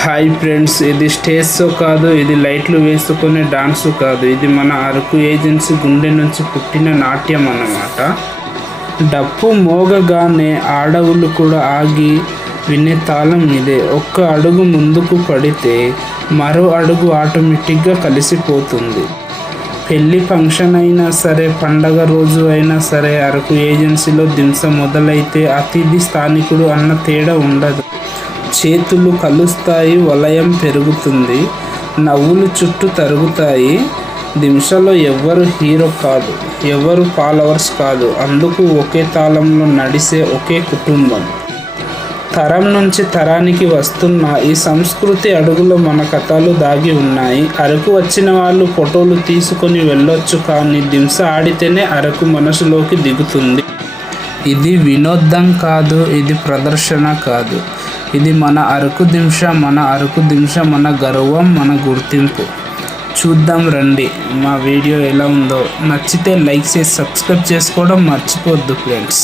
Hi friends, ఇది stage show కాదు, ఇది లైట్లు వేసుకునే డాన్స్ కాదు, ఇది మన అరకు ఏజెన్సీ గుండె నుంచి పుట్టిన నాట్యం అన్నమాట. డప్పు మోగగానే ఆడవులు కూడా ఆగి వినే తాళం ఇదే. ఒక్క అడుగు ముందుకు పడితే మరో అడుగు ఆటోమేటిక్గా కలిసిపోతుంది. పెళ్ళి ఫంక్షన్ అయినా సరే, పండగ రోజు అయినా సరే, అరకు ఏజెన్సీలో దింస మొదలైతే అతిథి స్థానికుడు అన్న తేడా ఉండదు. చేతులు కలుస్తాయి, వలయం పెరుగుతుంది, నవ్వులు చుట్టూ తరుగుతాయి. దింసలో ఎవ్వరు హీరో కాదు, ఎవరు ఫాలోవర్స్ కాదు, అందుకు ఒకే తాళంలో నడిసే ఒకే కుటుంబం. తరం నుంచి తరానికి వస్తున్న ఈ సంస్కృతి అడుగులో మన కథలు దాగి ఉన్నాయి. అరకు వచ్చిన వాళ్ళు ఫోటోలు తీసుకొని వెళ్ళొచ్చు, కానీ దింస ఆడితేనే అరకు మనసులోకి దిగుతుంది. ఇది వినోదం కాదు, ఇది ప్రదర్శన కాదు, ఇది మన అరకు దింస. మన అరకు దింస మన గర్వం, మన గుర్తింపు. చూద్దాం రండి మా వీడియో ఎలా ఉందో. నచ్చితే లైక్ చేసి సబ్స్క్రైబ్ చేసుకోవడం మర్చిపోవద్దు ఫ్రెండ్స్.